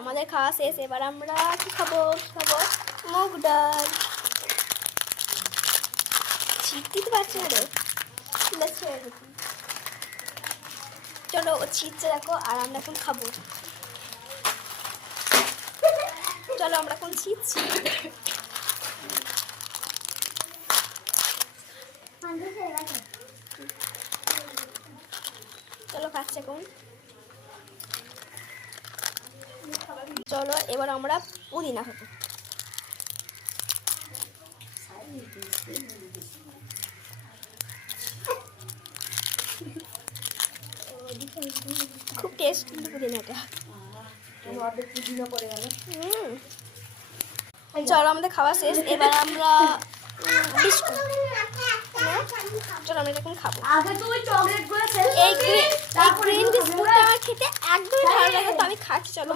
আমাদের খাওয়া শেষ, এবার আমরা কি খাবো মুগ ডাল। ছিট দিতে পারছি না রে, চলো ও ছিটছে দেখো, আর আমরা এখন খাবো। চলো আমরা এখন ছিটছি। চলো খাচ্ছে এখন। চলো এবার আমরা পুদিনা খাবো। খুব টেস্ট কিন্তু পুদিনাটা। চলো আমাদের খাওয়া শেষ, এবার আমরা বিস্কুট। চলো আমরা এখন খাবো। এই গ্রিন বিস্কুটটা আমার খেতে একদমই ভালো লাগে, তো আমি খাচ্ছি। চলো।